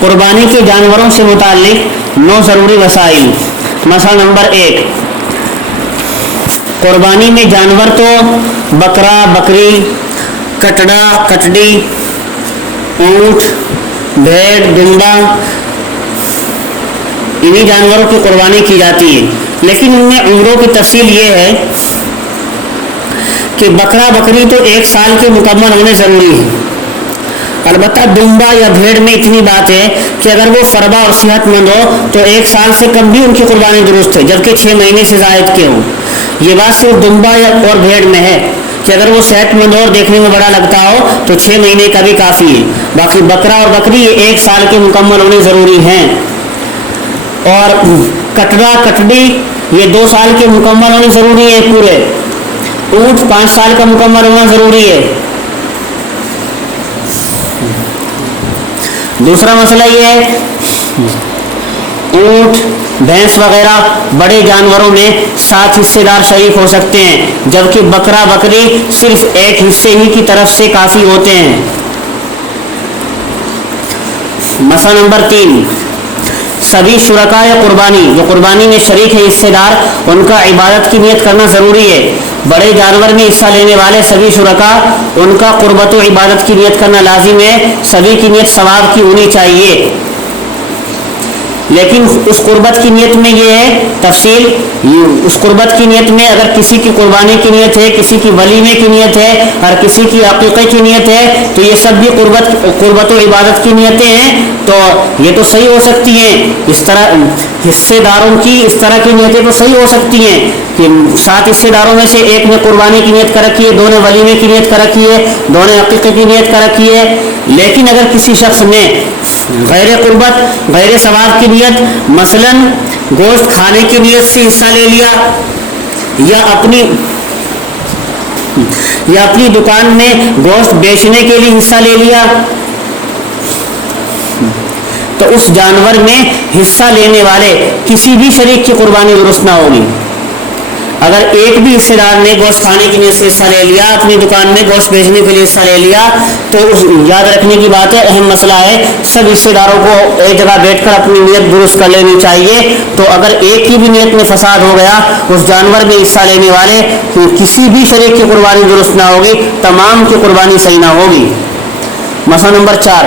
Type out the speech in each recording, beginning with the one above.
قربانی کے جانوروں سے متعلق 9 ضروری وسائل۔ مسئلہ نمبر 1، قربانی میں جانور تو بکرا، بکری، کٹڑا، کٹڑی، اونٹ، بھیڑ، دمبا، انہی جانوروں کی قربانی کی جاتی ہے، لیکن ان میں عمروں کی تفصیل یہ ہے کہ بکرا بکری تو 1 سال کے مکمل ہونے ضروری ہے۔ البتہ دمبا یا بھیڑ میں اتنی بات ہے کہ اگر وہ فربا اور صحت مند ہو تو 1 سال سے کم بھی ان کی قربانی درست ہے، جبکہ 6 مہینے سے زائد کے ہوں۔ یہ بات صرف دمبا اور بھیڑ میں ہے کہ اگر وہ صحت مند اور دیکھنے میں بڑا لگتا ہو تو 6 مہینے کا بھی کافی ہے۔ باقی بکرا اور بکری یہ 1 سال کے مکمل ہونے ضروری ہیں، اور کٹڑا کٹڑی یہ 2 سال کے مکمل ہونے ضروری ہے پورے۔ اونٹ 5 سال کا مکمل ہونا ضروری ہے۔ دوسرا مسئلہ یہ ہے، اونٹ بھینس وغیرہ بڑے جانوروں میں 7 حصے دار شریک ہو سکتے ہیں، جبکہ بکرا بکری صرف 1 حصے ہی کی طرف سے کافی ہوتے ہیں۔ مسئلہ نمبر 3، سبھی شرکائے قربانی جو قربانی میں شریک ہے حصے دار، ان کا عبادت کی نیت کرنا ضروری ہے۔ بڑے جانور میں حصہ لینے والے سبھی شرکا، ان کا قربت و عبادت کی نیت کرنا لازم ہے، سبھی کی نیت ثواب کی ہونی چاہیے۔ لیکن اس قربت کی نیت میں یہ ہے تفصیل، اس قربت کی نیت میں اگر کسی کی قربانی کی نیت ہے، کسی کی ولیمے کی نیت ہے اور کسی کی عقیقے کی نیت ہے تو یہ سب بھی قربت و عبادت کی نیتیں ہیں، تو یہ تو صحیح ہو سکتی ہیں۔ اس طرح حصے داروں کی اس طرح کی نیتیں تو صحیح ہو سکتی ہیں کہ 7 حصے داروں میں سے ایک نے قربانی کی نیت کر رکھی ہے، 2 نے ولیمے کی نیت کر رکھی ہے، 2 نے عقیقے کی نیت کر رکھی ہے۔ لیکن اگر کسی شخص نے غیر قربت غیر ثواب کی نیت، مثلا گوشت کھانے کی نیت سے حصہ لے لیا یا اپنی دکان میں گوشت بیچنے کے لیے حصہ لے لیا، تو اس جانور میں حصہ لینے والے کسی بھی شریک کی قربانی درست نہ ہوگی۔ اگر ایک بھی حصے دار نے گوشت کھانے کی نیت سے حصہ لے لیا، اپنی دکان میں گوشت بیچنے کے لیے حصہ لے لیا، تو یاد رکھنے کی بات ہے، اہم مسئلہ ہے، سب حصے داروں کو ایک جگہ بیٹھ کر اپنی نیت درست کر لینی چاہیے۔ تو اگر ایک کی بھی نیت میں فساد ہو گیا، اس جانور میں حصہ لینے والے کسی بھی شریک کی قربانی درست نہ ہوگی، تمام کی قربانی صحیح نہ ہوگی۔ مسئلہ نمبر 4،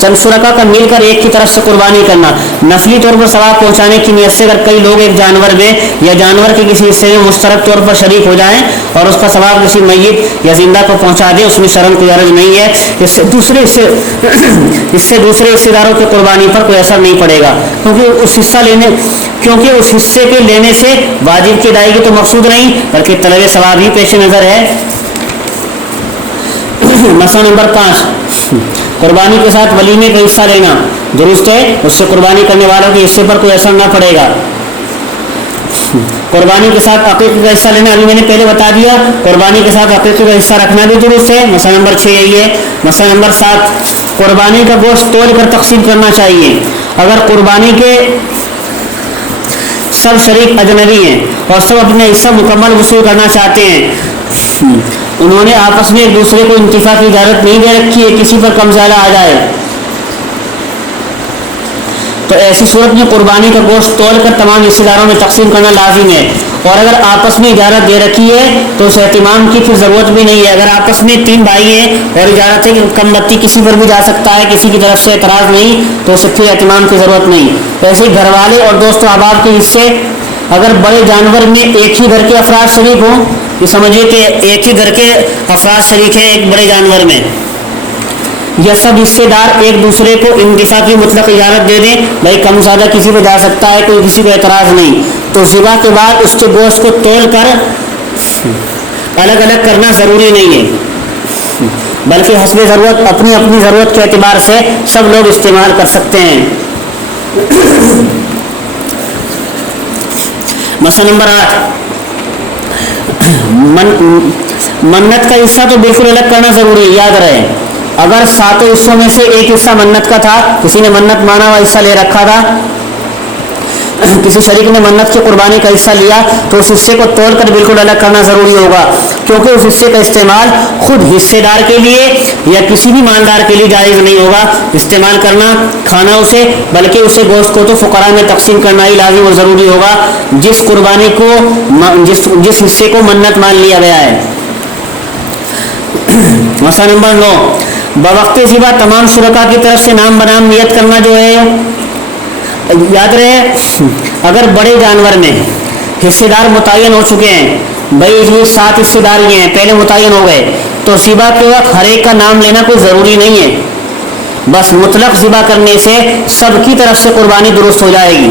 چند شرکا کا مل کر ایک کی طرف سے قربانی کرنا۔ نفلی طور پر ثواب پہنچانے کی نیت سے اگر کئی لوگ ایک جانور میں یا جانور کے کسی حصے میں مشترک طور پر شریک ہو جائیں اور اس کا ثواب کسی میت یا زندہ کو پہنچا دیں، اس میں شرم کوئی حرج نہیں ہے، اس سے دوسرے حصے داروں کی قربانی پر کوئی اثر نہیں پڑے گا، کیونکہ اس حصے کے لینے سے واجب کی ادائیگی تو مقصود نہیں بلکہ طلب ثواب ہی پیش نظر ہے۔ مسئلہ نمبر 5، قربانی کے ساتھ ولیمے کا حصہ لینا درست ہے، اس سے قربانی کرنے والوں کے حصے پر کوئی اثر نہ پڑے گا۔ قربانی کے ساتھ عقیقے کا حصہ لینا ابھی میں نے پہلے بتا دیا، قربانی کے ساتھ عقیقے کا حصہ رکھنا بھی درست ہے۔ مسئلہ نمبر 6 یہی ہے۔ مسئلہ نمبر 7، قربانی کا گوشت تول کر تقسیم کرنا چاہیے۔ اگر قربانی کے سب شریک اجنبی ہیں اور سب اپنا حصہ مکمل وصول کرنا چاہتے ہیں، انہوں نے آپس میں ایک دوسرے کو انتفاع کی اجازت نہیں دے رکھی ہے، کسی پر کم زیادہ آ جائے تو ایسی صورت میں قربانی کا گوشت تول کر تمام حصے داروں میں تقسیم کرنا لازم ہے۔ اور اگر آپس میں اجازت دے رکھی ہے تو اس اہتمام کی پھر ضرورت بھی نہیں ہے۔ اگر آپس میں 3 بھائی ہیں اور اجازت ہے کہ کم بتی کسی پر بھی جا سکتا ہے، کسی کی طرف سے اعتراض نہیں، تو اسے پھر اہتمام کی ضرورت نہیں۔ ایسے گھر والے اور دوست و احباب کے حصے اگر بڑے جانور میں ایک ہی گھر کے افراد شریک ہوں، یہ سمجھیے کہ ایک ہی گھر کے افراد شریک ہیں ایک بڑے جانور میں، یا سب حصے دار ایک دوسرے کو انتفاع کی مطلق اجازت دے دیں، بھائی کم زیادہ کسی کو جا سکتا ہے، کوئی کسی کو اعتراض نہیں، تو ذبح کے بعد اس کے گوشت کو تول کر الگ الگ کرنا ضروری نہیں ہے، بلکہ حسب ضرورت اپنی اپنی ضرورت کے اعتبار سے سب لوگ استعمال کر سکتے ہیں۔ مسئلہ نمبر 8، منت کا حصہ تو بالکل الگ کرنا ضروری ہے، یاد رہے۔ اگر 7 حصوں میں سے ایک حصہ منت کا تھا، کسی نے منت مانا ہوا حصہ لے رکھا تھا، کسی شریک نے منت کی قربانی کا حصہ لیا تو اس حصے کو توڑ کر بالکل الگ کرنا ضروری ہوگا، کیونکہ اس حصے کا استعمال خود حصے دار کے لیے یا کسی بھی مالدار کے لیے جائز نہیں ہوگا استعمال کرنا، کھانا اسے، بلکہ اسے گوشت کو تو فقراء میں تقسیم کرنا ہی لازم و ضروری ہوگا جس قربانی کو جس حصے کو منت مان لیا گیا ہے۔ مسئلہ نمبر 9، بوقت ذبح تمام شرکا کی طرف سے نام بنام نیت کرنا جو ہے، یاد رہے اگر بڑے جانور میں حصے دار متعین ہو چکے ہیں، بھائی یہ 7 حصے دار یہ ہیں پہلے متعین ہو گئے، تو ذبح کے وقت ہر ایک کا نام لینا کوئی ضروری نہیں ہے، بس مطلق ذبح کرنے سے سب کی طرف سے قربانی درست ہو جائے گی۔